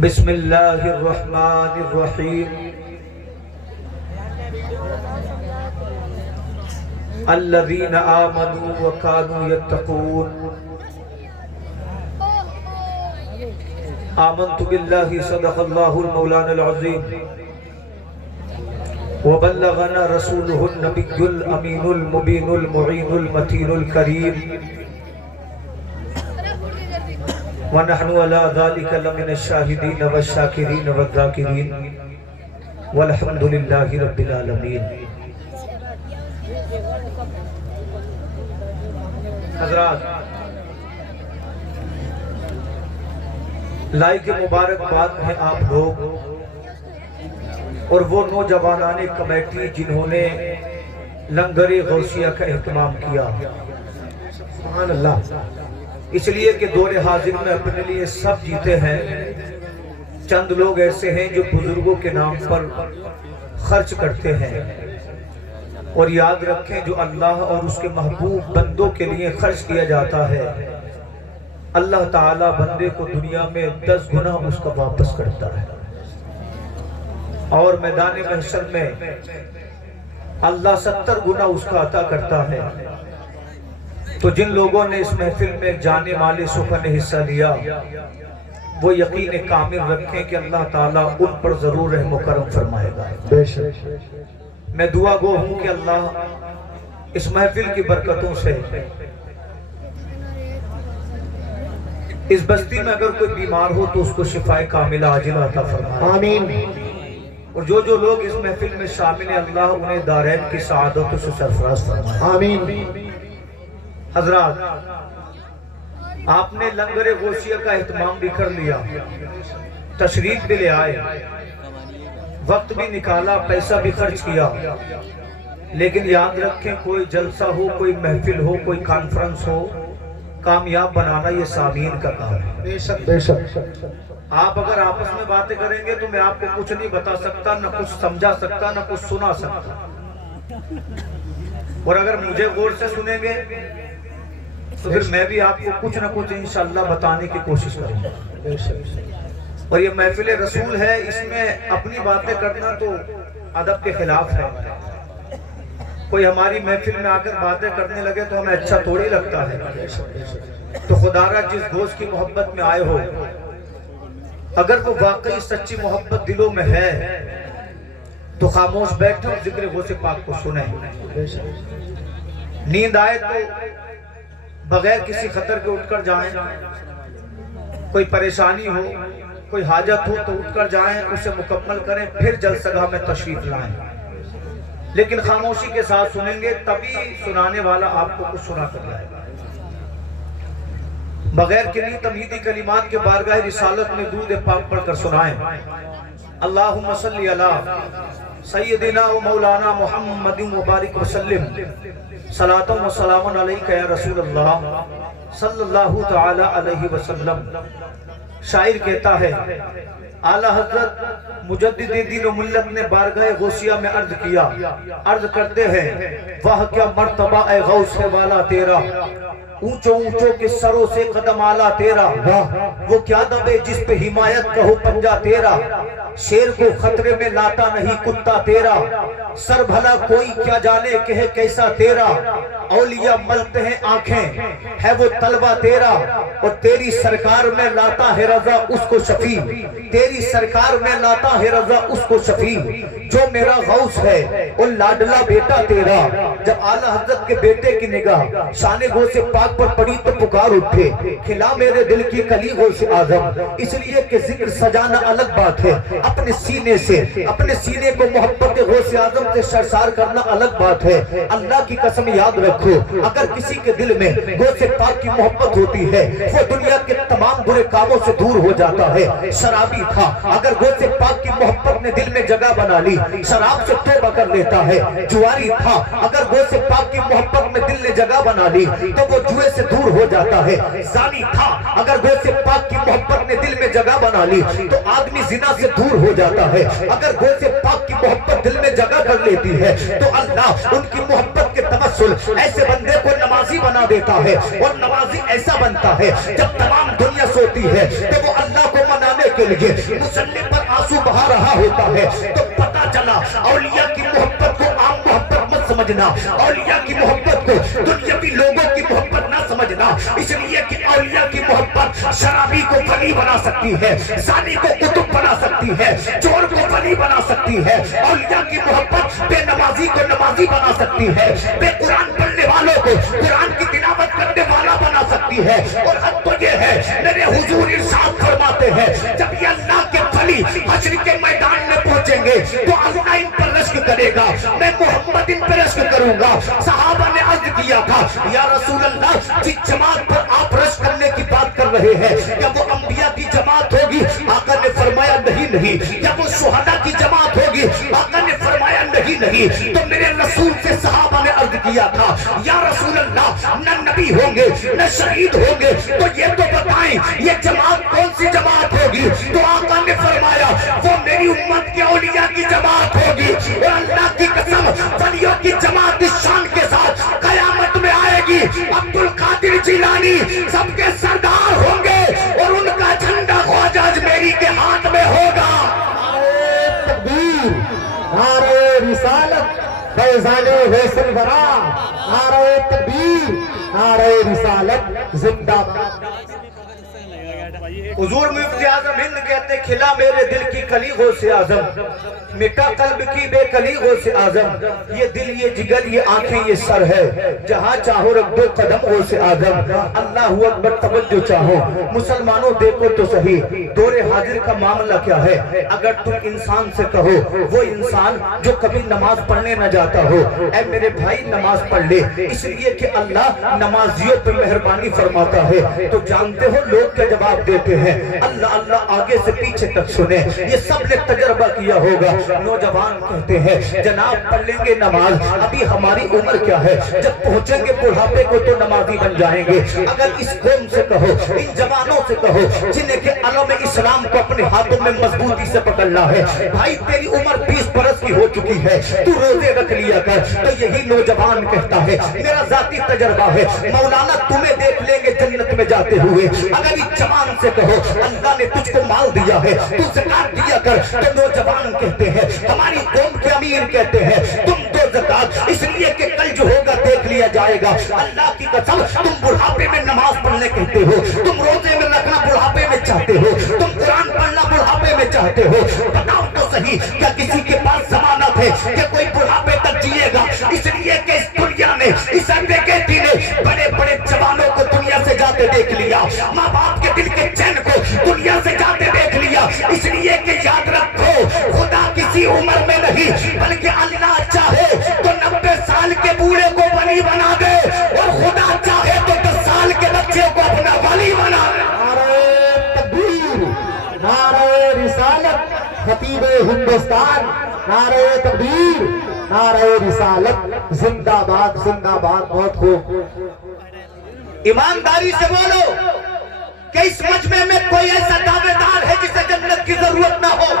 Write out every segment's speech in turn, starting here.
بسم اللہ الرحمن الرحیم الذین آمنوا وکانوا یتقون آمنت باللہ صدق اللہ المولانا العظیم وبلغنا رسولہ النبی الامین المبین المعین المتین الکریم ونحن على ذلك لمن الشاهدين والشاكرين والذاكرين والحمد لله رب العالمين۔ حضرات، لائق مبارکباد ہیں آپ لوگ اور وہ نوجوانان کمیٹی جنہوں نے لنگر غوثیہ کا اہتمام کیا۔ سبحان اللہ۔ اس لیے کہ دور حاضر میں اپنے لیے سب جیتے ہیں، چند لوگ ایسے ہیں جو بزرگوں کے نام پر خرچ کرتے ہیں، اور یاد رکھیں جو اللہ اور اس کے محبوب بندوں کے لیے خرچ کیا جاتا ہے، اللہ تعالیٰ بندے کو دنیا میں 10 گنا اس کا واپس کرتا ہے، اور میدان محشر میں اللہ 70 گنا اس کا عطا کرتا ہے۔ تو جن لوگوں نے اس محفل میں جانے مال سخن نے حصہ لیا، وہ یقین کامل رکھیں کہ اللہ تعالیٰ ان پر ضرور رحم و کرم فرمائے گا۔ میں دعا گو ہوں کہ اللہ اس محفل کی برکتوں سے اس بستی میں اگر کوئی بیمار ہو تو اس کو شفاء کاملہ عاجلہ عطا فرمائے، آمین۔ اور جو لوگ اس محفل میں شامل ہیں، اللہ انہیں دارین کی سعادتوں سے سرفراز فرمائے، آمین۔ حضرات، آپ نے لنگر غوثیہ کا اہتمام بھی کر لیا، تشریف بھی لے آئے، وقت بھی نکالا، پیسہ بھی خرچ کیا، لیکن یاد رکھیں کوئی جلسہ ہو، کوئی محفل ہو، کوئی کانفرنس ہو، کامیاب بنانا یہ سامعین کا کام ہے۔ بے شک بے شک۔ آپ اگر آپس میں باتیں کریں گے تو میں آپ کو کچھ نہیں بتا سکتا، نہ کچھ سمجھا سکتا، نہ کچھ سنا سکتا، اور اگر مجھے غور سے سنیں گے تو پھر میں بھی آپ کو کچھ نہ کچھ انشاءاللہ بتانے کی کوشش کروں گا۔ اور یہ محفل رسول ہے، اس میں اپنی باتیں کرنا تو ادب کے خلاف ہے۔ کوئی ہماری محفل میں آ کر باتیں کرنے لگے تو ہمیں اچھا تھوڑی لگتا ہے۔ تو خدا را جس دوست کی محبت میں آئے ہو، اگر وہ واقعی سچی محبت دلوں میں ہے تو خاموش بیٹھے اور ذکر غوث پاک کو سنیں۔ نیند آئے تو بغیر کسی خطر کے اٹھ کر جائیں، کوئی پریشانی ہو، کوئی حاجت ہو تو اٹھ کر جائیں، اسے مکمل کریں، پھر جلسہ گاہ میں تشریف لائیں، لیکن خاموشی کے ساتھ سنیں گے، تبھی سنانے والا آپ کو کچھ سنا کر جائے گا۔ بغیر کنی تمہیدی کلمات کے بارگاہ رسالت میں درود پاک پڑھ کر سنائیں۔ اللہم صلی علی سیدنا و مولانا محمد مبارک وسلم، صلاۃ و سلام علیکہ یا رسول اللہ صلی اللہ تعالی علیہ وسلم۔ شاعر کہتا ہے، اعلیٰ حضرت مجدد دین و ملت نے بارگاہ غوثیہ میں عرض کیا، عرض کرتے ہیں واہ کیا مرتبہ اے غوث والا تیرا، اونچوں اونچوں کے سروں سے قدم آلہ تیرا، وہ کیا دبے جس پہ حمایت کا ہو پنجہ تیرا، شیر کو خطرے میں لاتا نہیں کتا تیرا، سر بھلا کوئی کیا جانے کہ ہے کیسا تیرا، اولیاء ملتے ہیں آنکھیں ہے وہ طلبہ تیرا، اور تیری سرکار میں لاتا ہے رضا اس کو شفیع، تیری سرکار میں لاتا ہے رضا اس کو شفیع، جو میرا غوث ہے وہ لاڈلا بیٹا تیرا۔ جب اعلیٰ حضرت کے بیٹے کی نگاہ شان غوث پاک پر پڑی تو پکار اٹھے، کھلا میرے دل کی کلی غوث اعظم، اس لیے کہ ذکر سجانا الگ بات ہے، اپنے سینے سے اپنے سینے کو محبت غوث اعظم سے سرشار کرنا الگ بات ہے۔ اللہ کی قسم یاد رکھو، اگر کسی کے دل میں غوث پاک کی محبت ہوتی ہے وہ دنیا کے تمام برے کاموں سے دور ہو جاتا ہے۔ شرابی تھا، اگر غوث پاک کی محبت نے دل میں جگہ بنا لی شراب سے توبہ کر لیتا ہے۔ جواری تھا، اگر غوث پاک کی محبت میں دل نے جگہ بنا لی تو وہ جوئے سے دور ہو جاتا ہے۔ زانی تھا، اگر غوث پاک کی محبت نے دل میں جگہ بنا لی تو آدمی زنا سے دور ہو جاتا ہے۔ اگر غوث پاک کی محبت دل میں جگہ کر لیتی ہے تو اللہ ان کی محبت کے توسل ایسے بندے کو نمازی بنا دیتا ہے، اور نمازی ایسا بنتا ہے جب تمام دنیا سوتی ہے تو وہ اللہ کو منانے کے لیے مصلی پر آنسو بہا رہا ہوتا ہے تو پتا چلا اولیاء کی محبت کو عام محبت مت سمجھنا، اولیاء کی محبت کو دنیاوی لوگوں کی محبت نہ سمجھنا، اس لیے کہ اولیاء کی محبت شرابی کو ولی بنا سکتی ہے، زانی کو قطب بنا سکتی ہے، چور کو ولی بنا سکتی ہے، اولیاء کی محبت بے نمازی کو نمازی بنا سکتی ہے، بے قرآن پڑھنے والوں کو قرآن کی تلاوت کرنے والا بنا سکتی ہے۔ اور حد تو یہ ہے میرے حضور ارشاد فرماتے ہیں جب یہ اللہ کے ولی حشر کے میدان میں پہنچیں گے تو اللہ ان پر رشک کرے گا، میں محمد ان پر رشک کروں گا۔ صحابہ نے عرض کیا تھا یا رسول اللہ جس جماعت پر آپ رشک کرنے کی بات کر رہے ہیں کیا وہ انبیاء کی جماعت ہوگی؟ آقا نے فرمایا نہیں۔ کیا وہ شہداء کی جماعت ہوگی؟ آقا نے فرمایا نہیں۔ تو میرے رسول سے صحابہ نے عرض کیا تھا یا رسول اللہ نہ نبی ہوں گے نہ شہید ہوں گے تو یہ تو بتائیں یہ جماعت کون سی جماعت ہوگی؟ تو آقا نے فرمایا وہ میری امت کے اولیاء کی جماعت ہوگی۔ اور اللہ کی قسم ولیوں کی جماعت اس شان کے ساتھ قیامت میں آئے گی، عبد القادر جیلانی سب کے سردار ہوں گے اور ان کا جھنڈا خواجہ اجمیری کے ہاتھ میں ہوگا۔ تکبیر، نعرہ رسالت، فیضان ویسل ورا، نعرہ تکبیر، نعرہ رسالت، زندہ باد۔ حضور مفتی اعظم ہند کہتے کھلا میرے دل کی کلی غوث اعظم، مٹا قلب کی بے کلی غوث اعظم، یہ دل یہ جگر یہ آنکھیں یہ سر ہے، جہاں چاہو رکھ دو قدم غوث اعظم۔ اللہ اکبر، توجہ چاہو مسلمانوں دیکھو تو صحیح دور حاضر کا معاملہ کیا ہے۔ اگر تم انسان سے کہو وہ انسان جو کبھی نماز پڑھنے نہ جاتا ہو اے میرے بھائی نماز پڑھ لے، اس لیے کہ اللہ نمازیوں پہ مہربانی فرماتا ہے، تو جانتے ہو لوگ کیا جواب دیتے ہیں؟ اللہ اللہ آگے سے پیچھے تک سنیں، یہ سب نے تجربہ کیا ہوگا۔ نوجوان کہتے ہیں جناب پڑھ لیں گے نماز، ابھی ہماری عمر کیا ہے، جب پہنچیں گے بڑھاپے کو تو نمازی بن جائیں گے۔ اگر اس قوم سے کہو، ان جوانوں سے کہو جنہیں کہ علم اسلام کو اپنے ہاتھوں میں مضبوطی سے پکڑنا ہے، بھائی تیری عمر 20 برس کی ہو چکی ہے، تو روزے رکھ لیا کر، تو یہی نوجوان کہتا ہے میرا ذاتی تجربہ ہے مولانا تمہیں دیکھ لیں گے جنت میں جاتے ہوئے۔ اگر اس جوان سے کہو اللہ نے تجھ کو مال دیا ہے تو زکات دیا کر، تو نوجوان کہتے ہیں ہماری قوم کے امیر کہتے ہیں تم دو زکات، اس لیے کہ کل جو ہوگا دیکھ لیا جائے گا۔ اللہ کی قسم تم بڑھاپے میں نماز پڑھنے کہتے ہو، تم روزے میں رکھنا بڑھاپے میں چاہتے ہو، تم قرآن پڑھنا بڑھاپے میں چاہتے ہو، بتاؤ تو صحیح کیا کسی کے پاس ضمانت ہے کہ کوئی بڑھاپے تک جیے گا؟ اس لیے کہ اس دنیا میں اس اندے کہتی نے بڑے بڑے جوانوں کو دنیا سے جاتے دیکھ لیا، ماں باپ کے دل کے چین کو دنیا سے جاتے دیکھ لیا، اس لیے کہ یاد رکھو خدا کسی عمر میں نہیں بلکہ اللہ چاہے تو 90 سال کے بوڑھے کو ولی بنا دے اور خدا چاہے تو 10 سال کے بچے کو اپنا ولی بنا دے۔ نعرہ تکبیر، نعرہ رسالت، خطیب ہندوستان، نعرہ تکبیر، نعرہ رسالت، زندہ باد، زندہ باد۔ بہت خوب، ایمانداری سے بولو کہ اس مجمع میں کوئی ایسا دعوے دار ہے جسے جنت کی ضرورت نہ ہو؟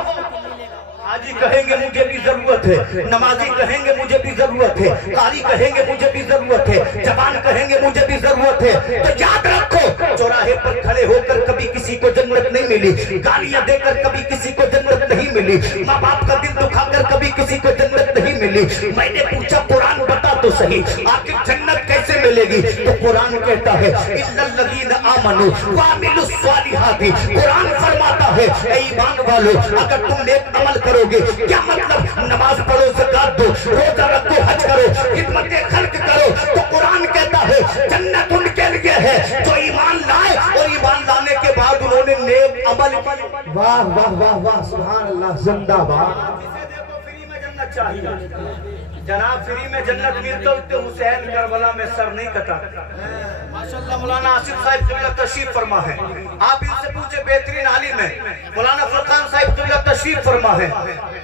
حاجی کہیں گے مجھے بھی ضرورت ہے، نمازی کہیں گے مجھے بھی ضرورت ہے، قاری کہیں گے مجھے بھی ضرورت ہے، جوان کہیں گے مجھے بھی ضرورت ہے۔ تو یاد رکھو چوراہے پر کھڑے ہو کر کبھی کسی کو جنت نہیں ملی، گالیاں دے کر کبھی کسی کو جنت نہیں ملی، ماں باپ کا دل دکھا کر کبھی کسی کو جنت نہیں ملی۔ میں نے پوچھا قرآن بتا تو صحیح آخر جنت کیسے ملے گی؟ تو قرآن کہتا ہے اِلَّا الَّذِينَ آمَنُوا وَعَمِلُوا الصَّالِحَاتِ، قرآن فرماتا ہے اے ایمان والو اگر تم نیک عمل کرو گے، کیا مطلب نماز پڑھو، زکات دو، روزہ رکھو، حج کرو، خدمت خلق کرو، تو قرآن کہتا ہے جنت ان کے لیے ہے جو ایمان لائے اور ایمان لانے کے بعد انہوں نے نیک عمل۔ واہ واہ واہ واہ، سبحان اللہ، زندہ باد۔ فری میں جنت چاہیے جناب، فری میں جنت ملتا تو حسین کربلا میں سر نہیں کٹا۔ ماشاءاللہ مولانا آصف صاحب قبلہ تشریف فرما ہے، آپ ان سے پوچھے بہترین عالم ہے، مولانا فرقان صاحب قبلہ تشریف فرما ہے۔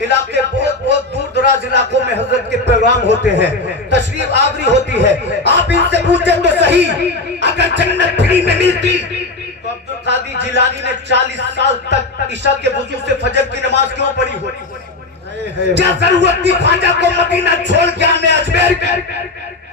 علاقے بہت بہت دور دراز علاقوں میں حضرت کے پیغام ہوتے ہیں، تشریف آوری ہوتی ہے، آپ ان سے پوچھے تو صحیح اگر جنت فری میں ملتی تو عبد القادر جیلانی نے 40 سال تک عشاء کے وضو سے فجر کی نماز کیوں پڑھی ہوتی؟ کیا ضرورت تھی خواجہ کو مدینہ چھوڑ کے آنے اجمیر کے؟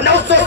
900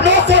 900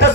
10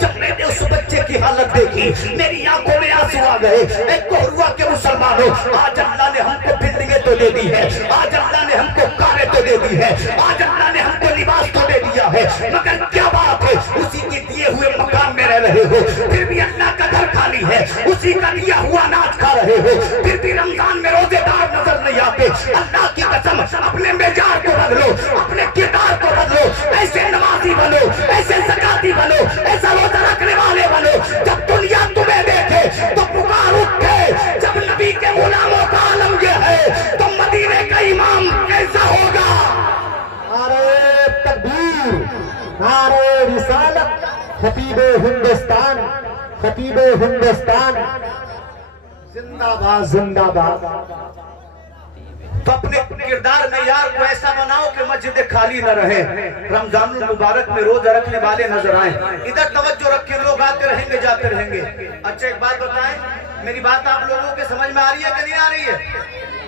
جب میں نے اس بچے کی حالت دیکھی میری آنکھوں میں آنسو آ گئے۔ ایک کوہروا کے مسلمانوں، آج اللہ نے ہم کو بلڈنگیں تو دے دی ہے، آج اللہ نے ہم کو کاریں تو دے دی ہے، آج اللہ نے ہم کو لباس تو دے دیا ہے، مگر کیا بات ہے اسی کے دیے ہوئے مکان میں رہ رہے ہو، پھر بھی اللہ کا گھر خالی ہے، اسی کا دیا ہوا اناج کھا رہے ہو، پھر بھی رمضان میں روزے دار نظر نہیں آتے۔ اللہ کی قسم اپنے مزاج کو بدلو، اپنے کردار کو بدلو، ایسے نمازی بنو، ایسے زکاتی بنو، ایسا روزہ رکھنے والے بنو، جب دنیا تمہیں دیکھے تو پکار اٹھے۔ جب نبی کے غلاموں کا عالم یہ ہے تو مدینے کا امام کیسا ہوگا؟ نعرہ تکبیر، نعرہ رسالت، خطیب ہندوستان، خطیب ہندوستان، زندہ باد زندہ باد۔ تو اپنے کردار معیار کو ایسا بناؤ کہ مسجد خالی نہ رہے، رمضان المبارک میں روزہ رکھنے والے نظر آئیں، ادھر توجہ رکھیں، لوگ آتے رہیں گے جاتے رہیں گے۔ اچھا ایک بات بتائیں، میری بات آپ لوگوں کے سمجھ میں آ رہی ہے کہ نہیں آ رہی ہے؟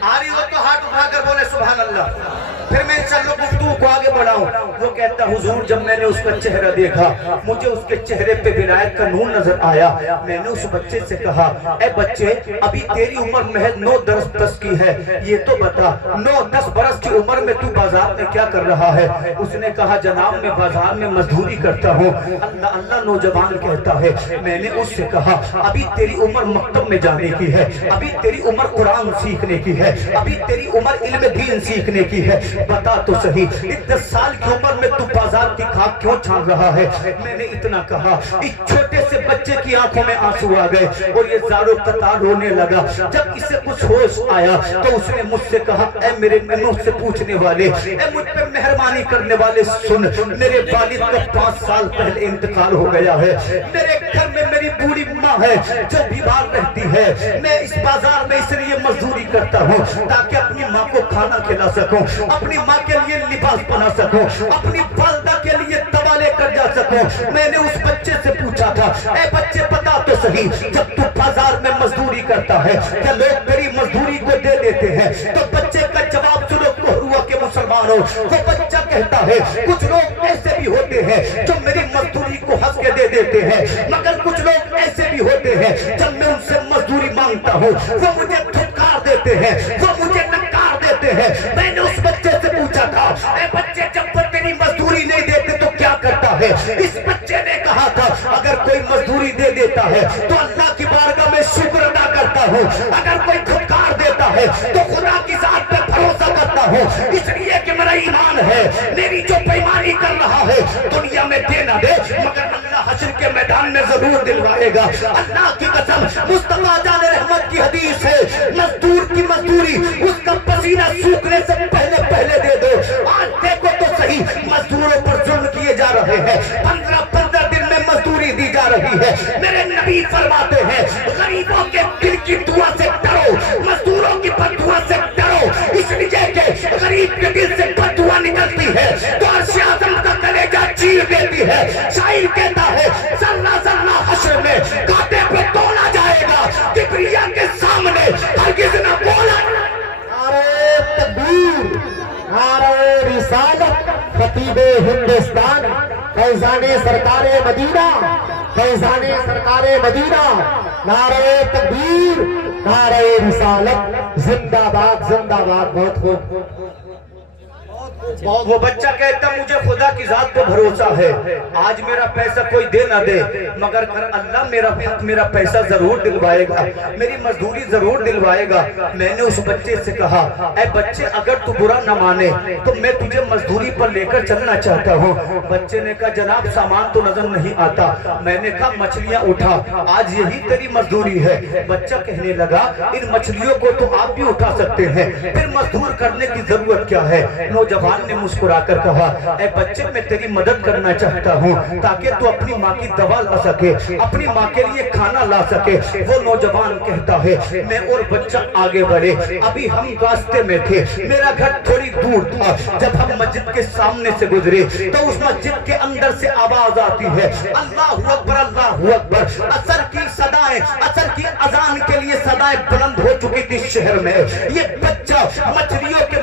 آ رہی ہو تو ہاتھ اٹھا کر بولے سبحان اللہ۔ پھر میں انشاءاللہ گفتگو کو آگے بڑھاؤں۔ وہ کہتا حضور جب میں نے اس کا چہرہ دیکھا مجھے اس کے چہرے پہ ولایت کا نور نظر آیا۔ میں نے اس بچے سے کہا اے بچے ابھی تیری عمر محض 9-10 کی ہے، یہ تو بتا 9-10 برس کی عمر میں تو بازار میں کیا کر رہا ہے؟ اس نے کہا جناب میں بازار میں مزدوری کرتا ہوں۔ اللہ اللہ نوجوان کہتا ہے۔ میں نے اس سے کہا ابھی تیری عمر مکتب میں جانے کی ہے، ابھی تیری عمر قرآن سیکھنے کی ہے، ابھی تیری عمر علم دین سیکھنے کی ہے، بتا تو صحیح 10 سال کی عمر میں تو بازار کی کھاک کیوں چھان رہا ہے؟ میں نے اتنا کہا اس چھوٹے سے بچے کی آنکھوں میں آنسو آ گئے اور یہ زارو قطار رونے لگا۔ جب اسے کچھ ہوش آیا تو اس نے مجھ سے کہا اے میرے مجھ سے پوچھنے والے، اے مجھ پہ مہربانی کرنے والے سن، میرے والد کا 5 سال پہلے انتقال ہو گیا ہے، میرے گھر میں میری بوڑھی ماں ہے جو بیمار رہتی ہے، میں اس بازار میں اس لیے مزدوری کرتا ہوں تاکہ اپنی ماں کو کھانا کھلا سکوں، اپنی ماں کے لیے لباس بنا سکوں، اپنی والدہ کے لیے دوا لے کر جا سکوں۔ میں نے اس بچے سے پوچھا تھا اے بچے بتا تو صحیح جب تو بازار میں مزدوری کرتا ہے کیا لوگ تیری مزدوری کو دے دیتے ہیں؟ تو بچے کا جواب سنو کوہروا کے مسلمانوں، وہ بچہ کہتا ہے کچھ لوگ ایسے بھی ہوتے ہیں جو میری مزدوری کو ہنس کے دے دیتے ہیں، مگر کچھ لوگ ایسے بھی ہوتے ہیں جب میں ان سے مزدوری مانگتا ہوں وہ مجھے دھکار دیتے ہیں، وہ مجھے نکار دیتے ہیں۔ میں نے اس بچے سے پوچھا تھا اے بچے جب وہ تیری مزدوری نہیں دیتے تو کیا کرتا ہے؟ اس بچے نے کہا تھا اگر کوئی مزدوری دے دیتا ہے تو اللہ کی بارگاہ میں شکر ادا کرتا ہوں، اگر کوئی دھکار دیتا ہے تو خدا کی ذات پہ بھروسہ کرتا ہوں، اس لیے کہ میرا ایمان ہے میری جو بےایمانی کر رہا ہے دنیا میں دے نہ دے مگر اللہ حشر کے میدان میں ضرور دلوائے گا۔ اللہ کی قسم مصطفیٰ جان رحمت کی حدیث ہے مزدور کی مزدوری اس کا پسینہ سوکھنے سے پہلے دے دو۔ آج دیکھو تو صحیح مزدوروں پر ظلم کیے جا رہے ہیں، 15 دن میں مزدوری دی جا رہی ہے۔ میرے نبی فرماتے ہیں غریبوں کے دل کی دعا سے ڈرو، مزدوروں کی بددعا سے ڈرو، اس لیے کہ غریب کے دل سے بددعا نکلتی ہے تو عرش اعظم کا کلیجہ چیر دیتی ہے۔ شاعر کہتا ہے ذرہ ذرہ حشر میں کانٹے پہ تولا جائے گا، کبریا کے سامنے ہرگز نہ بولا۔ نعرہ تکبیر، نعرہ رسالت، خطیب ہندوستان، فیضان سرکار مدینہ، فیضان سرکار مدینہ، نعرہ تکبیر، نعرہ رسالت، زندہ باد زندہ باد۔ بہت خوب۔ وہ بچہ کہتا مجھے خدا کی ذات کو بھروسہ ہے آج میرا پیسہ کوئی دے نہ دے مگر اللہ میرا پیسہ ضرور دلوائے گا، میری مزدوری ضرور دلوائے گا۔ میں نے اس بچے سے کہا اے بچے اگر تو برا نہ مانے تو میں تجھے مزدوری پر لے کر چلنا چاہتا ہوں۔ بچے نے کہا جناب سامان تو نظر نہیں آتا۔ میں نے کہا مچھلیاں اٹھا، آج یہی تیری مزدوری ہے۔ بچہ کہنے لگا ان مچھلیوں کو تو آپ بھی اٹھا سکتے ہیں، پھر مزدور کرنے کی ضرورت کیا ہے؟ نوجوان نے مسکرا کر کہا اے بچے میں تیری مدد کرنا چاہتا ہوں تاکہ تو اپنی ماں کی دوا لا سکے، اپنی ماں کے لیے کھانا لا سکے۔ وہ نوجوان کہتا ہے میں اور بچہ آگے بڑھے، ابھی ہم راستے میں تھے، میرا گھر تھوڑی دور تھا، جب ہم مسجد کے سامنے سے گزرے تو اس مسجد کے اندر سے آواز آتی ہے اللہ اکبر اللہ اکبر۔ عصر کی صدائیں، عصر کی اذان کے لیے صدائیں بلند ہو چکی تھی شہر میں۔ یہ بچہ مچھلیوں کے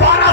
12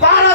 12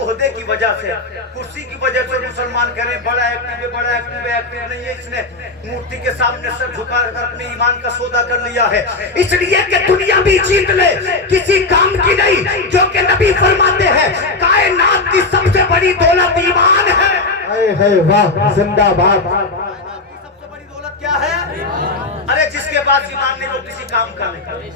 عہدے کی وجہ سے، کرسی کی وجہ سے مسلمان کہہ رہے ہیں بڑا ایکٹیو ہے، بڑا ایکٹیو ہے، ایکٹیو نہیں ہے، اس نے مورتی کے سامنے سر جھکا کر اپنے ایمان کا سودا کر لیا ہے، اس لیے کہ دنیا بھی جیت لے کسی کام کی نہیں، جو کہ نبی فرماتے ہیں کائنات کی سب سے بڑی دولت ایمان ہے۔ اے واہ زندہ باد۔ سب سے بڑی دولت کیا ہے؟ ارے جس کے پاس ایمان نہیں وہ کسی کام کا نہیں،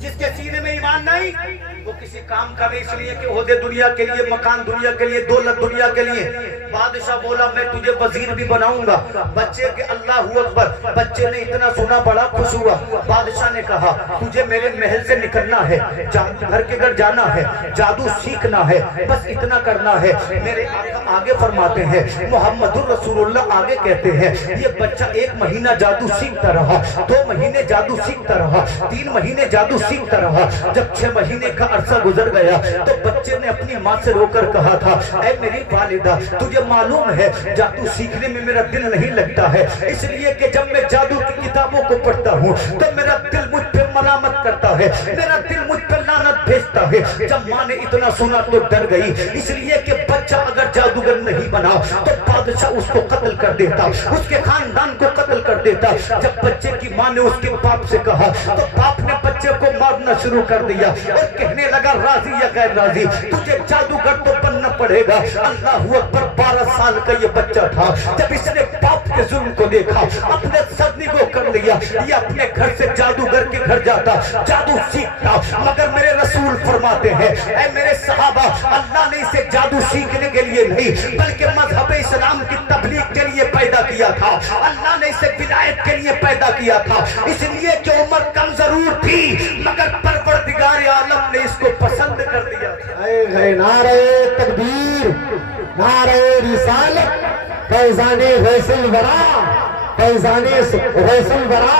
جس کے سینے میں ایمان نہیں وہ کسی کام کا نہیں، اس لیے کہ عہدے دنیا کے لیے، مکان دنیا کے لیے، دولت دنیا کے لیے۔ بادشاہ بولا میں تجھے وزیر بھی بناؤں گا، بچے کے اللہ اکبر، بچے نے اتنا سنا بڑا خوش ہوا۔ بادشاہ نے کہا تجھے میرے محل سے نکلنا ہے، گھر کے گھر جانا ہے، جادو سیکھنا ہے، بس اتنا کرنا ہے۔ میرے آقا آگے فرماتے ہیں، محمد الرسول اللہ آگے کہتے ہیں یہ بچہ 1 مہینہ جادو سیکھتا رہا، 2 مہینے جادو سیکھتا رہا، 3 مہینے جادو سیکھتا رہا، جب 6 مہینے کا عرصہ گزر گیا تو بچے نے اپنی ماں سے رو کر کہا تھا اے میری والدہ تجھے معلوم ہے جادو سیکھنے میں میرا دل نہیں لگتا ہے، اس لیے کہ جب میں جادو کی کتابوں کو پڑھتا ہوں تو میرا دل مجھ پہ ملامت کرتا ہے، میرا دل مجھ پہ لعنت بھیجتا ہے۔ جب ماں نے اتنا سنا تو ڈر گئی، اس لیے کہ بچہ اگر جادوگر نہیں بنا تو بادشاہ اس کو قتل کر دیتا، اس کے خاندان کو قتل کر دیتا۔ جب بچے کی ماں نے اس کے باپ سے کہا تو باپ نے بچے کو مارنا شروع کر دیا اور کہنے لگا راضی یا غیر راضی تجھے جادوگر تو بننا پڑے گا۔ اللہ اکبر، 12 سال کا یہ بچہ تھا، جب اس نے باپ کے ظلم کو دیکھا اپنے صدمے کو کر لیا، یہ اپنے گھر سے جادوگر کے گھر جاتا، جادو سیکھتا، مگر میرے رسول فرماتے ہیں اے میرے صحابہ اللہ نے اسے جادو سیکھنے کے لیے نہیں بلکہ مذہب اسلام کی تبلیغ کے لیے پیدا کیا تھا، اللہ نے اسے ولایت کے لیے پیدا کیا تھا، اس لیے کہ عمر کم ضرور تھی مگر پروردگار عالم نے اس کو پسند کر دیا تھا۔ اے نعرہ تکبیر، نعرہ رسالت، فیضان غیث الورا، فیضان غیث الورا،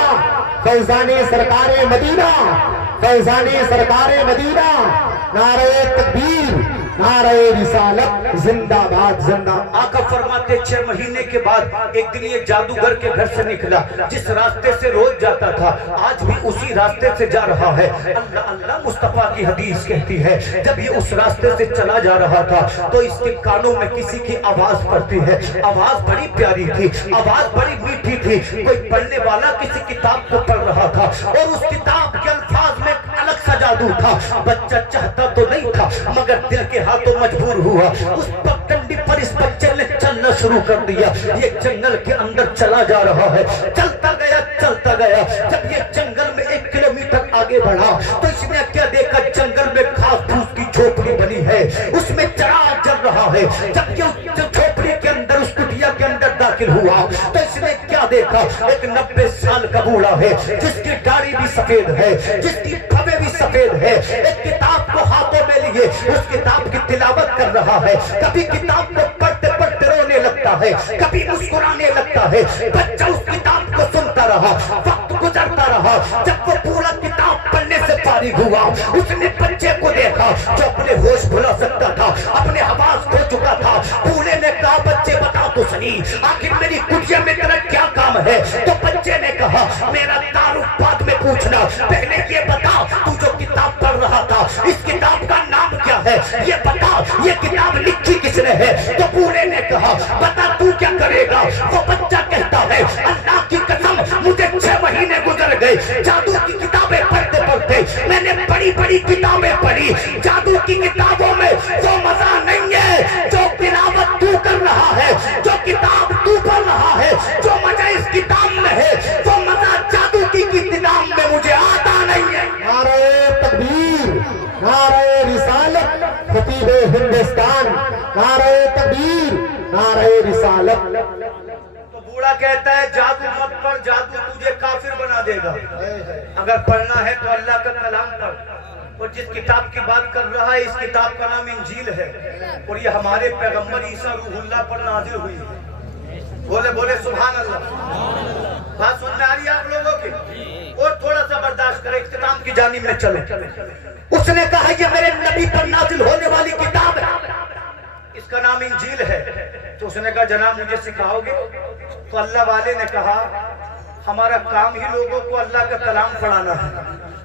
فیضان سرکار مدینہ، فیضان سرکار مدینہ، نعرہ تکبیر، نعرہ رسالت، زندہ باد زندہ۔ آقا فرماتے 6 مہینے کے بعد ایک دن یہ جادوگر کے گھر سے نکلا، جس راستے سے روز جاتا تھا آج بھی اسی راستے سے جا رہا ہے۔ اللہ اللہ مصطفیٰ کی حدیث کہتی ہے جب یہ اس راستے سے چلا جا رہا تھا تو اس کے کانوں میں کسی کی آواز پڑتی ہے، آواز بڑی پیاری تھی، آواز بڑی میٹھی تھی، کوئی پڑھنے والا کسی کتاب کو پڑھ رہا تھا اور اس کتاب کے الفاظ میں الگ سا جادو تھا۔ بچہ چاہتا تو نہیں تھا مگر دل کے ہاتھوں مجبور ہوا، اس پگڈنڈی پر اس بچے نے چلنا شروع کر دیا، یہ جنگل کے اندر چلا جا رہا ہے، چلتا گیا چلتا گیا، جب یہ جنگل میں 1 کلومیٹر آگے بڑھا تو اس نے کیا دیکھا جنگل میں گھاس پھوس کی جھوپڑی بنی ہے، اس میں چراغ جل رہا ہے۔ جب یہ جھوپڑی کے اندر اس کٹیا کے اندر داخل ہوا تو اس نے کیا دیکھا ایک 90 سال کا بوڑھا ہے جس کی داڑھی بھی سفید ہے، جس کی پھوے بھی سفید ہے، ایک کتاب کو ہاتھوں میں لیے اس کتاب کی تلاوت کر رہا ہے، کبھی کتاب کو پڑھتے پڑھتے رونے لگتا ہے، کبھی مسکرانے لگتا ہے۔ بچہ اس کتاب کو سنتا رہا، وقت گزرتا رہا، جب وہ پورا کتاب پڑھنے سے فارغ ہوا اس نے بچے کو دیکھا جو اپنے ہوش بھلا سکتا تھا، اپنے حواس کھو چکا تھا۔ بوڑھے نے کہا بچے بتا تو صحیح آخر میری کٹیا میں تیرا کیا کام ہے؟ تو بچے نے کہا میرا تعارف بعد میں پوچھنا، پہلے یہ بتا تو جو کتاب پڑھ رہا تھا اس کتاب کا نام کیا ہے، یہ بتا یہ کتاب لکھی کس نے ہے؟ تو بوڑھے نے کہا بتا تو کیا کرے گا؟ وہ بچہ کہتا ہے اللہ کی قسم مجھے 6 مہینے گزر گئے جادو کی کتابیں پڑھتے پڑھتے، میں نے بڑی بڑی کتابیں پڑھی، جادو کی کتابوں میں وہ مزہ نہیں ہے جو تلاوت تو کر رہا ہے، جو کتاب تو پڑھ رہا ہے، جو مزہ اس کتاب میں ہے وہ مزہ جادو کی کتاب میں مجھے آتا نہیں ہے۔ نعرہ تکبیر، نعرہ رسالت، خطیب ہندوستان، نعرہ تکبیر، نعرہ رسالت۔ تو بوڑھا کہتا ہے جادو مت پڑھ، جادو تجھے کافر بنا دے گا، اگر پڑھنا ہے تو اللہ کا کلام پڑھ۔ اور جس کتاب کی بات کر رہا ہے اس کتاب کا نام انجیل ہے اور یہ ہمارے پیغمبر عیسیٰ روح اللہ پر نازل ہوئی ہے۔ بولے بولے سبحان اللہ۔ بات سن میں آ رہی ہے آپ لوگوں کی؟ اور تھوڑا سا برداشت کریں، اختتام کی جانب میں چلیں۔ اس نے کہا یہ میرے نبی پر نازل ہونے والی کتاب ہے، اس کا نام انجیل ہے۔ تو اس نے کہا جناب مجھے سکھاؤ گے؟ تو اللہ والے نے کہا ہمارا کام ہی لوگوں کو اللہ کا کلام پڑھانا ہے،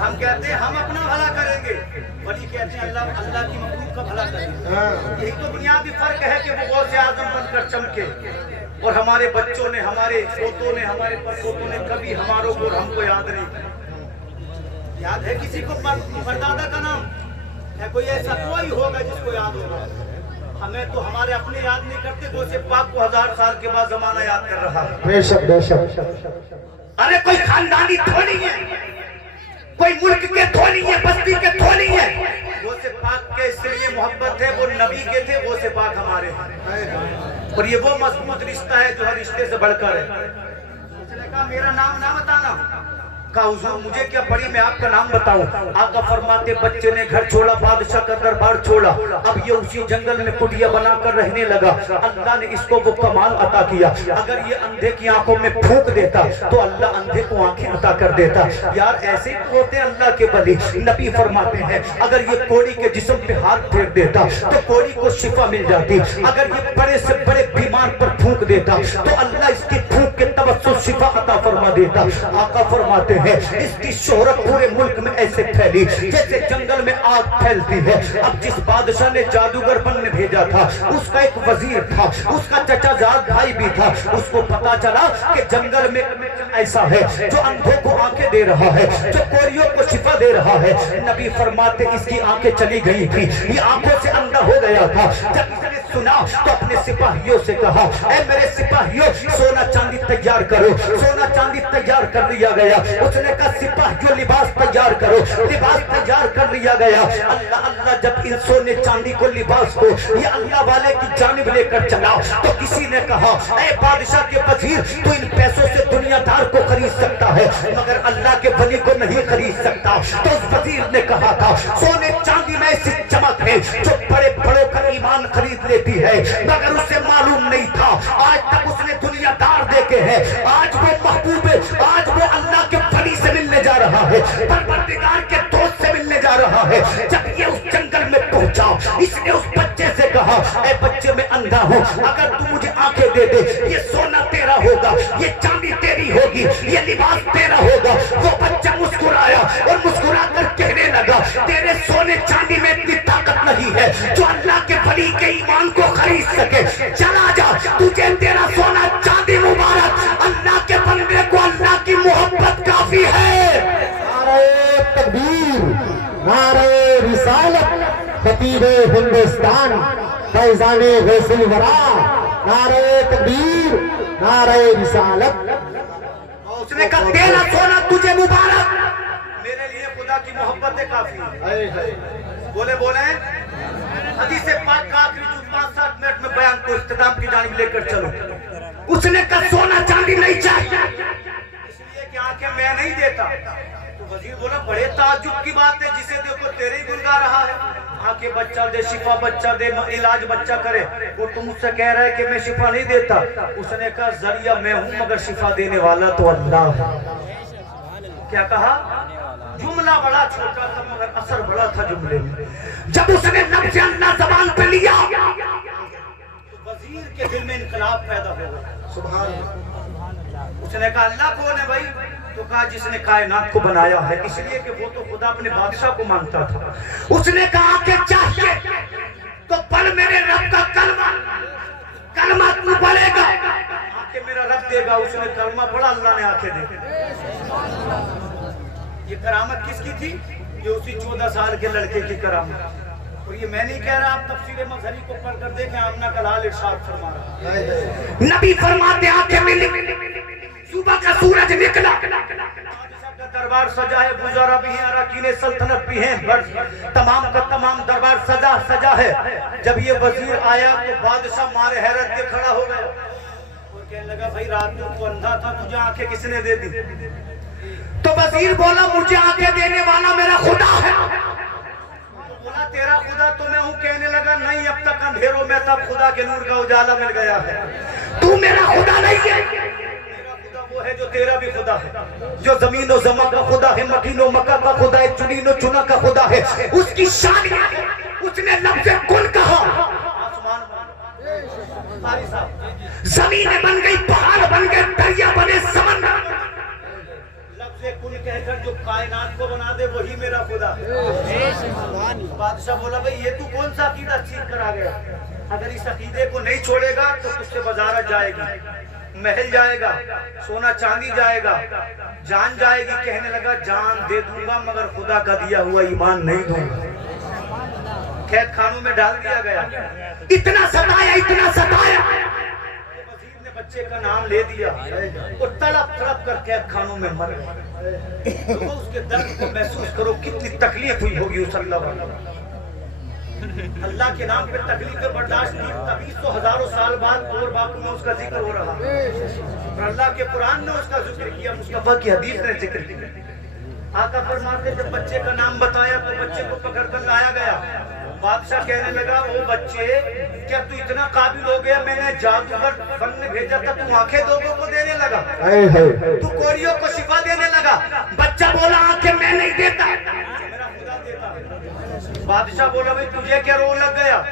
ہم کہتے ہیں ہم اپنا بھلا کریں گے، ولی کہتے ہیں اللہ کی مخلوق کا بھلا کریں گے۔ یہی تو بنیادی فرق ہے کہ وہ غوث اعظم بن کر چمکے اور ہمارے بچوں نے، ہمارے پوتوں نے، ہمارے پرپوتوں نے کبھی ہماروں کو اور ہم کو یاد نہیں کیا۔ یاد ہے کسی کو پردادا کا نام؟ ہے کوئی ایسا کوئی ہوگا جس کو یاد ہوگا؟ ہمیں تو ہمارے اپنے یاد نہیں کرتے، غوث پاک کو 1000 سال کے بعد زمانہ یاد کر رہا ہے۔ بے شک بے شک۔ ارے کوئی خاندانی تھوڑی ہے، کوئی ملک کے تھوڑی ہے، بستی کے تھوڑی ہے۔ غوث پاک کے اس لیے محبت ہے، وہ نبی کے تھے، غوث پاک ہمارے ہیں، اور یہ وہ مضبوط رشتہ ہے جو ہر رشتے سے بڑھ کر ہے۔ اس نے کہا میرا نام نہ بتانا، کہا حضور مجھے کیا پڑی، میں آپ کا نام بتاؤں؟ آقا فرماتے بچے نے گھر چھوڑا، بادشاہ کا دربار چھوڑا، اب یہ اسی جنگل میں کٹیا بنا کر رہنے لگا۔ اللہ نے اس کو وہ کمال عطا کیا، اگر یہ اندھے کی آنکھوں میں پھونک دیتا تو اللہ اندھے کو آنکھیں عطا کر دیتا۔ یار ایسے ہی ہوتے ہیں اللہ کے ولی۔ نبی فرماتے ہیں اگر یہ کوڑی کے جسم پہ ہاتھ پھیر دیتا تو کوڑی کو شفا مل جاتی، اگر یہ بڑے سے بڑے بیمار پر پھونک دیتا تو اللہ اس کی پھونک کے توسط شفا عطا فرما دیتا۔ آقا فرماتے ہیں اس کی شہرت پورے ملک میں ایسے پھیلی جیسے جنگل میں آگ پھیلتی ہے۔ اب جس بادشاہ نے جادوگر بننے بھیجا تھا اس کا ایک وزیر تھا، اس کا چچا زاد بھائی بھی تھا، اس کو پتا چلا کہ جنگل میں ایسا ہے جو اندھوں کو آنکھیں دے رہا ہے، جو کوریوں کو شفا دے رہا ہے۔ نبی فرماتے اس کی آنکھیں چلی گئی تھی، یہ آنکھوں سے اندھا ہو گیا تھا۔ جب اس نے سنا تو اپنے سپاہیوں سے کہا اے میرے سپاہیوں سونا چاندی تیار کرو۔ سونا چاندی تیار کر لیا گیا۔ اس نے کہا سپاہیوں لباس تیار کرو، لباس تیار کر لیا گیا۔ اللہ اللہ جب ان سونے چاندی کو لباس کو یہ اللہ والے کی جانب لے کر چلا تو کسی نے کہا اے بادشاہ کے وزیر تو ان پیسوں سے دنیا دار کو خرید سکتا ہے مگر اللہ کے ولی کو نہیں خرید سکتا۔ تو اس وزیر نے کہا تھا سونے چاندی میں ایسی چمک ہے جو بڑے بڑوں کا ایمان خرید لیتی ہے، مگر اسے معلوم نہیں تھا آج تک اس نے دنیا دار دیکھے ہیں۔ آج وہ محبوب ہے، آج وہ اللہ کے ولی سے ملنے جا رہا ہے، پروردگار کے دوست سے ملنے جا رہا ہے۔ جب یہ اس جنگل میں پہنچا اس نے اس بچے سے کہا اے بچے میں اندھا ہوں، اگر تو مجھے آنکھیں دے دے یہ سونا تیرا ہوگا، یہ چاندی تیری ہوگی، یہ لباس تیرا ہوگا۔ وہ بچہ مسکرایا اور مسکرا کر کہنے لگا تیرے سونے چاندی میں اتنی طاقت نہیں ہے جو اللہ کے ولی کے ایمان کو خرید سکے۔ چلا جا، تجھے تیرا سونا چاندی مبارک، اللہ کے بندے کو اللہ کی محبت کافی ہے۔ نعرہ تکبیر، نعرہ رسالت، خطیب ہندوستان، فیضان غوث الورا، نعرہ تکبیر، نعرہ رسالت۔ اس نے کہا تیرا سونا تجھے مبارک، میرے لیے خدا کی محبت کافی ہے۔ بولے بولے حدیث پاک کا آخری جو 5-7 منٹ میں بیان کو اختتام کی جانب لے کر چلو۔ اس نے کہا سونا چاندی نہیں چاہیے، اس لیے کہ آنکھیں میں نہیں دیتا۔ تو وزیر بولا بڑے تعجب کی بات ہے، جسے دیکھو تیرے ہی گن گا رہا ہے، آنکھیں بچہ دے، شفا بچہ دے، علاج بچہ کرے، وہ تم مجھ سے کہہ رہا ہے کہ میں شفا نہیں دیتا۔ اس نے کہا ذریعہ میں ہوں مگر شفا دینے والا تو اللہ ہے۔ کیا کہا؟ جملہ بڑا چھوٹا تھا مگر اثر بڑا تھا جملے میں۔ جب اس نے لفظ اللہ زبان پہ لیا تو وزیر کے دل میں انقلاب پیدا ہو گیا۔ سبحان اللہ۔ اس نے کہا اللہ کون ہے بھائی؟ تو کہا جس نے کائنات کو بنایا ہے، اس لیے کہ وہ تو خدا اپنے بادشاہ کو مانتا تھا۔ اس نے کہا کہ چاہیے تو پڑھ میرے رب کا کلمہ، کلمہ تو پڑھے گا، آنکھیں میرا رب دے گا۔ اس نے کلمہ پڑھا، اللہ نے آنکھیں دے دی۔ یہ کرامت کس کی تھی؟ یہ اسی 14 سال کے لڑکے کی کرامت۔ اور یہ میں نہیں کہہ رہا، آپ تفسیر مظہری کو پڑھ کر دیکھیں، آمنہ کا لال ارشاد فرما رہا۔ نبی فرماتے آنکھیں ملی، صبح کا سورج نکلا، دربار سجا ہے، وزراء بھی ہیں، اراکین سلطنت بھی ہیں، تمام کا تمام دربار سجا ہے۔ جب یہ وزیر آیا تو بادشاہ مارے حیرت کے کھڑا ہو گیا اور کہنے لگا بھائی رات کو تو اندھا تھا، تجھے آنکھیں کس نے دے دی؟ تو وزیر بولا مجھے آنکھیں دینے والا میرا خدا ہے۔ بولا تیرا خدا تو میں ہوں، کہنے لگا نہیں اب تک اندھیروں میں تب خدا کے نور کا اجالا مل گیا ہے۔ تو میرا خدا نہیں ہے، میرا خدا وہ ہے جو تیرا بھی خدا ہے، جو زمین و زمان کا خدا ہے، مکین و مکہ کا خدا ہے، چنین و چنا کا خدا ہے۔ اس کی شان ہے، اس نے لفظ کن کہا، آسمان قاری صاحب، زمینیں بن گئی، پہاڑ بن گئے، دریا بنے، سمندر۔ لفظ کن کہہ کر جو کائنات کو بنا دے وہی میرا خدا ہے۔ بادشاہ بولا بھئی یہ تو کون سا عقیدہ سیکھ کر آ گیا؟ اگر اس عقیدے کو نہیں چھوڑے گا تو تجھ سے وزارت جائے گی، محل جائے گا، سونا چاندی جائے گا، جان جائے گی۔ کہنے لگا جان دے دوں گا مگر خدا کا دیا ہوا ایمان نہیں دوں گا۔ قید خانوں میں ڈال دیا گیا، اتنا ستایا اتنا ستایا، وزیر نے بچے کا نام لے دیا، وہ تڑپ تڑپ کر قید خانوں میں مر گئے۔ تو اس کے درد کو محسوس کرو کتنی تکلیف ہوئی ہوگی اس اللہ کے نام پہ تکلیفیں برداشت کی، تبھی تو ہزاروں سال بعد اور باقی میں اس کا ذکر ہو رہا اور اللہ کے قرآن نے اس کا ذکر کیا، مصطفیٰ کی حدیث نے ذکر کیا۔ آقا فرماتے جب بچے کا نام بتایا تو بچے کو پکڑ کر لایا گیا۔ بادشاہ کہنے لگا وہ بچے کیا تو اتنا قابل ہو گیا؟ میں نے جادوگر فن نے بھیجا تھا، تو آنکھیں لوگوں کو دینے لگا، تو کوڑیوں کو شفا دینے لگا۔ بچہ بولا آنکھیں میں نہیں دیتا، میرا خدا دیتا۔ بادشاہ بولا بھئی تجھے کیا رو لگ گیا؟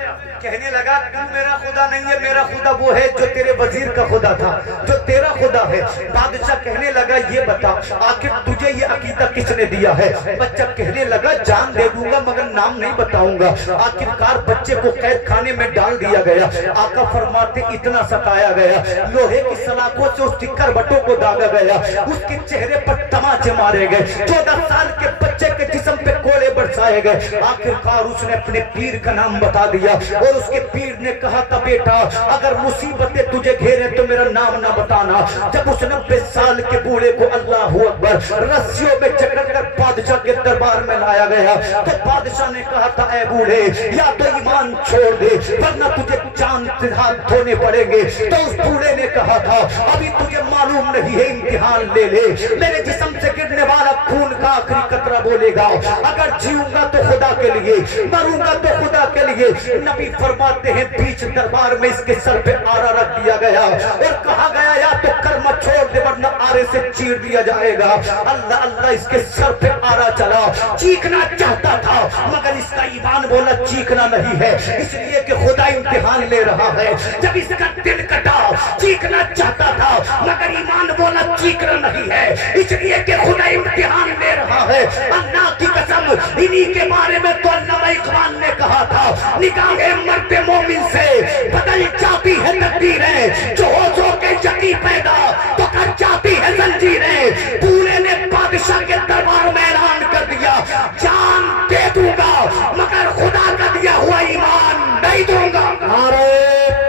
کہنے لگا تو میرا خدا نہیں ہے، میرا خدا وہ ہے جو تیرے وزیر کا خدا تھا، جو تیرا خدا ہے۔ بادشاہ کہنے لگا یہ بتا آخر تجھے یہ عقیدہ کس نے دیا ہے؟ بچہ کہنے لگا جان دے دوں گا مگر نام نہیں بتاؤں گا۔ آخرکار بچے کو قید خانے میں ڈال دیا گیا۔ آقا فرماتے اتنا ستایا گیا، لوہے کی سلاخوں سے اس کی کروٹوں کو داغا گیا، اس کے چہرے پر تماچے مارے گئے، 14 سال کے بچے کے جسم پہ کوڑے برسائے گئے۔ آخرکار اس نے اپنے پیر کا نام بتا دیا اور اس کے پیر نے کہا تھا بیٹا اگر مصیبتیں تجھے گھیرے تو میرا نام نہ بتانا۔ جب اس 90 سال کے بوڑھے کو اللہ اکبر رسیوں میں جکڑ کر بادشاہ کے دربار میں لایا گیا تو بادشاہ نے کہا تھا اے بوڑھے یا تو ایمان چھوڑ دے ورنہ تجھے چاند سے ہاتھ دھونے پڑیں گے۔ تو اس بوڑھے نے کہا تھا ابھی تجھے معلوم نہیں ہے، امتحان لے لے، میرے جسم سے گرنے والا خون کا آخری قطرہ بولے گا اگر جیوں گا تو خدا کے لیے، مروں گا تو خدا کے لیے۔ نبی فرماتے ہیں بیچ دربار میں اس کے سر پہ آرا رکھ دیا گیا اور کہا گیا یا تو کلمہ چھوڑ دے ورنہ آرے سے چیر دیا جائے گا۔ اللہ اللہ اس کے سر پہ آرا چلا، چیخنا چاہتا تھا مگر اس کا ایمان بولا چیخنا نہیں ہے، اس لیے کہ خدا امتحان لے رہا ہے۔ جب اس کا دل کٹا چیخنا چاہتا تھا مگر ایمان بولا چیخنا نہیں ہے، اس لیے کہ خدا امتحان لے رہا ہے۔ اللہ کی قسم انہی کے بارے میں تو علامہ اقبال نے کہا تھا نگاہ مرد مومن سے بدل جاتی ہے تقدیریں، جو ہو کے یقی پیدا تو کر جاتی ہے زنجیریں۔ بوڑھے نے بادشاہ کے دربار میں اعلان کر دیا جان دے دوں گا مگر خدا کا دیا ہوا ایمان نہیں دوں گا۔ نعرہ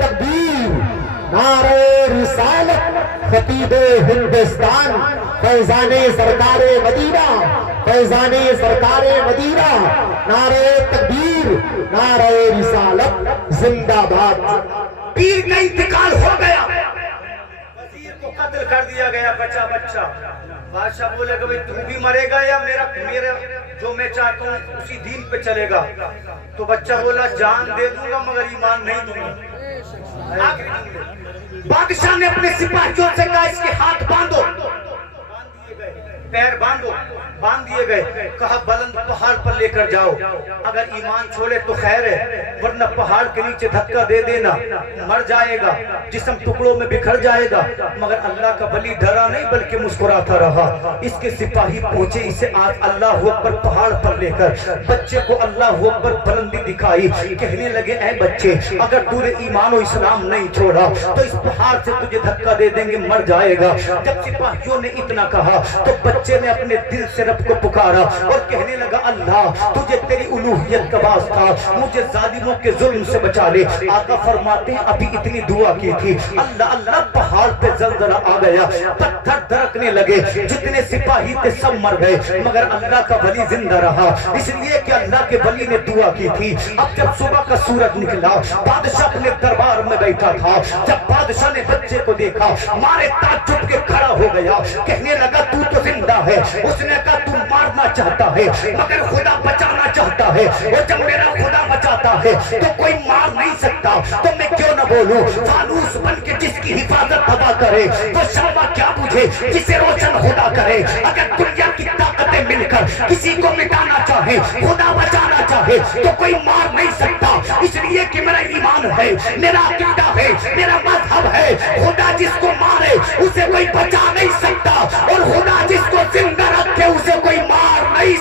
تکبیر، نعرہ رسالت، خطیب ہندوستان، فیضان سرکار مدینہ، فیضان سرکار مدینہ، نعرہ تکبیر، نعرہ رسالت، زندہ باد۔ پیر کا انتقال ہو گیا، وزیر کو قتل کر دیا گیا بچہ بچہ۔ بادشاہ بولے کہ تو بھی مرے گا یا میرا جو میں چاہتا ہوں اسی دین پہ چلے گا؟ تو بچہ بولا جان دے دوں گا مگر ایمان نہیں دوں گا۔ بادشاہ نے اپنے سپاہیوں سے کہا اس کے ہاتھ باندھو، پیر باندھ دیے گئے، کہا بلند پہاڑ پر لے کر جاؤ، اگر ایمان چھوڑے تو خیر ہے ورنہ پہاڑ کے نیچے دھکا دے دینا، مر جائے گا، جسم ٹکڑوں میں بکھر جائے گا۔ مگر اللہ کا ولی ڈرا نہیں بلکہ مسکراتا رہا۔ اس کے سپاہی پہنچے اسے آج اللہ اکبر پہاڑ پر لے کر، بچے کو اللہ اکبر بلندی دکھائی، کہنے لگے اے بچے اگر تو نے ایمان و اسلام نہیں چھوڑا تو اس پہاڑ سے تجھے دھکا دے دیں گے، مر جائے گا۔ جب سپاہیوں نے اتنا کہا تو بچے نے اپنے دل سے رب کو پکارا اور کہنے لگا اللہ تجھے تیری الوہیت کا باس تھا، مجھے ظالموں کے ظلم سے بچا لے۔ آقا فرماتے ہیں ابھی اتنی دعا کی تھی اللہ اللہ پہاڑ پہ زلزلہ آ گیا، پتھر دھڑکنے لگے، جتنے سپاہی تھے سب مر گئے مگر اللہ کا ولی زندہ رہا، اس لیے کہ اللہ کے ولی نے دعا کی تھی۔ اب جب صبح کا سورج نکلا بادشاہ اپنے دربار میں بیٹھا تھا، جب بادشاہ نے بچے کو دیکھا مارے تعجب کے کھڑا ہو گیا، کہنے لگا تو زندہ ہے۔ اس نے کہا تم مارنا چاہتا ہے مگر خدا بچانا چاہتا ہے، اور جب میرا خدا بچاتا ہے تو کوئی مار نہیں سکتا، تو میں کیوں نہ بولوں؟ فانوس بن کے جس کی حفاظت خدا کرے تو شمع کیا بجھے جسے روشن خدا کرے۔ اگر دنیا کی طاقتیں مل کر کسی کو مٹانا چاہے، خدا بچانا چاہے تو کوئی مار نہیں سکتا، اس لیے کہ میرا ایمان ہے، میرا عقیدہ ہے، میرا مذہب ہے۔ خدا جس کو مارے اسے کوئی بچا نہیں سکتا اور خدا جس کو زندہ رکھے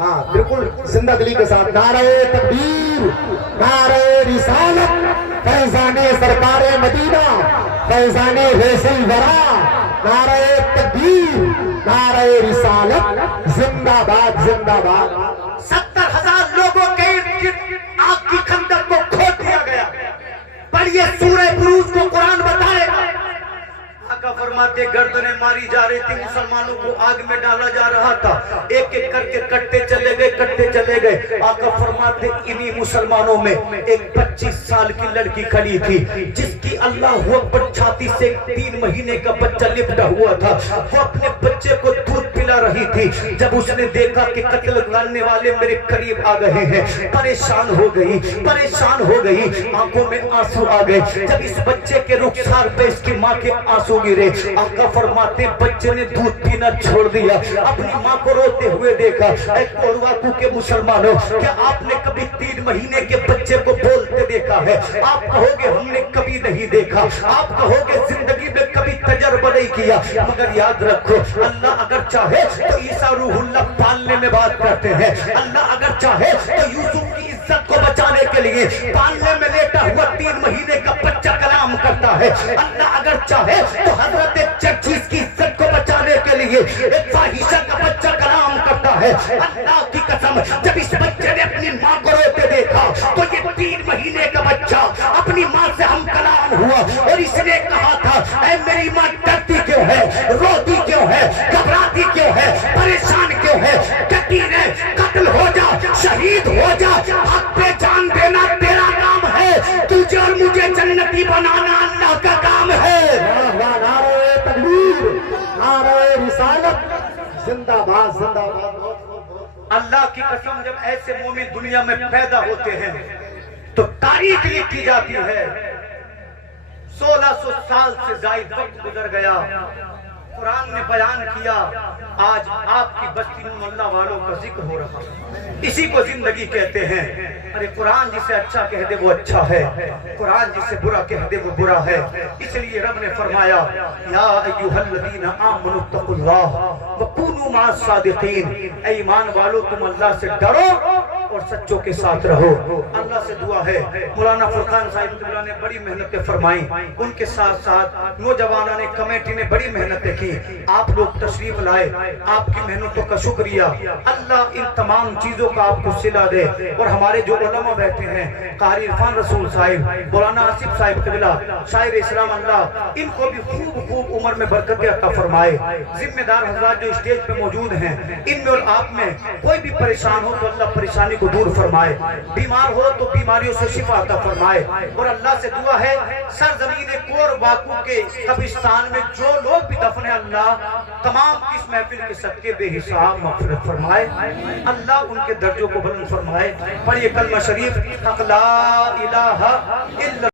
ہاں بالکل زندہ دلی کے ساتھ نعرہ تکبیر، نعرہ رسالت، فیضان سرکار مدینہ، فیضان ریس الورا، نعرہ تکبیر، نعرہ رسالت، زندہ باد زندہ باد۔ 70,000 لوگوں کے ارد گرد آگ کی خندق کو کھود دیا گیا۔ پڑھیے سورہ بروج کو قرآن بتائے گا۔ آقا فرماتے گردنیں ماری جا رہی تھی، مسلمانوں کو آگ میں ڈالا جا رہا تھا، ایک ایک کر کے کٹتے چلے گئے۔ آقا فرماتے انہی مسلمانوں میں ایک 25 سال کی لڑکی کھڑی تھی جس کی اللہ اکبر چھاتی سے 3 مہینے کا بچہ لپٹا ہوا تھا، وہ اپنے بچے کو دودھ پلا رہی تھی۔ جب اس نے دیکھا کہ قتل کرنے والے میرے قریب آ گئے ہیں، پریشان ہو گئی، آنکھوں میں آنسو آ گئے۔ جب اس بچے کے رخسار پہ اس کی ماں کے آنسو گرے، آقا فرماتے بچے نے دودھ پینا چھوڑ دیا، اپنی ماں کو روتے ہوئے دیکھا۔ اے کورواتو کے مسلمانوں، کیا آپ نے کبھی 3 مہینے کے بچے کو بولتے دیکھا ہے؟ آپ کہو گے ہم نے کبھی نہیں دیکھا، آپ کہو گے زندگی میں کبھی تجربہ نہیں کیا، مگر یاد رکھو اللہ اگر چاہے تو عیسیٰ روح اللہ پالنے میں بات کرتے ہیں، اللہ اگر چاہے تو یوسف کی عزت کو بچانے کے لیے پالنے میں لیٹا ہوا 3 مہینے کا بچہ کلام کرتا ہے، اللہ اگر چاہے تو حضرت چرچیز کی عزت کو بچانے کے لیے ایک فاحشہ کا بچہ کلام کرتا ہے۔ اللہ کی قسم جب اس بچے نے اپنی ماں کو روتے دیکھا تو یہ 3 مہینے کا بچہ اپنی ماں سے ہم کلام ہوا اور اس نے کہا تھا اے میری ماں ڈرتی کیوں ہے، روتی کیوں ہے، گھبراتی کیوں ہے، پریشان کیوں ہے، کہتی ہے قتل ہو جا، شہید ہو جا، حق پہ جان دینا تیرا کام ہے، تجھے اور مجھے جنتی بنانا اللہ کا کام ہے۔ نعرہ تکبیر، نعرہ رسالت، زندہ باد زندہ باد۔ اللہ کی قسم جب ایسے مومن دنیا میں پیدا ہوتے ہیں تو تاریخ لکھی جاتی ہے۔ 1600 سال سے زائد وقت گزر گیا، قرآن نے بیان کیا، آج آپ کی بستی میں اللہ والوں کا ذکر ہو رہا ہے، اسی کو زندگی کہتے ہیں۔ ارے قرآن جسے اچھا کہہ دے وہ اچھا ہے، قرآن جسے برا کہہ دے وہ برا ہے۔ اس لیے رب نے فرمایا یا ایھا الذین آمنوا اتقوا اللہ وکونوا مع الصادقین، اے ایمان والو تم اللہ سے ڈرو اور سچوں کے ساتھ رہو۔ اللہ سے دعا ہے، مولانا فرقان صاحب اللہ نے بڑی محنتیں فرمائیں، ان کے ساتھ ساتھ نوجوانوں نے کمیٹی نے بڑی محنتیں کی، آپ لوگ تشریف لائے، آپ کی محنتوں کا شکریہ۔ اللہ ان تمام چیزوں کا آپ کو صلہ دے، اور ہمارے جو علماء بیٹھے ہیں، قاری عرفان رسول صاحب، مولانا آصف صاحب قبلہ، شاعر اسلام اللہ، ان کو بھی خوب عمر میں برکت عطا فرمائے۔ ذمہ دار حضرات جو اسٹیج پہ موجود ہیں، ان میں اور آپ میں کوئی بھی پریشان ہو تو اللہ پریشانی کو دور فرمائے، بیمار ہو تو بیماریوں سے شفا عطا فرمائے، اور اللہ سے دعا ہے سرزمین کور باکو کے قبرستان میں جو لوگ بھی دفن ہیں، اللہ تمام اس محفل کے صدقے بے حساب مغفرت فرمائے، اللہ ان کے درجوں کو بلند فرمائے۔ پڑھیے کلمہ شریف، حق لا الہ الا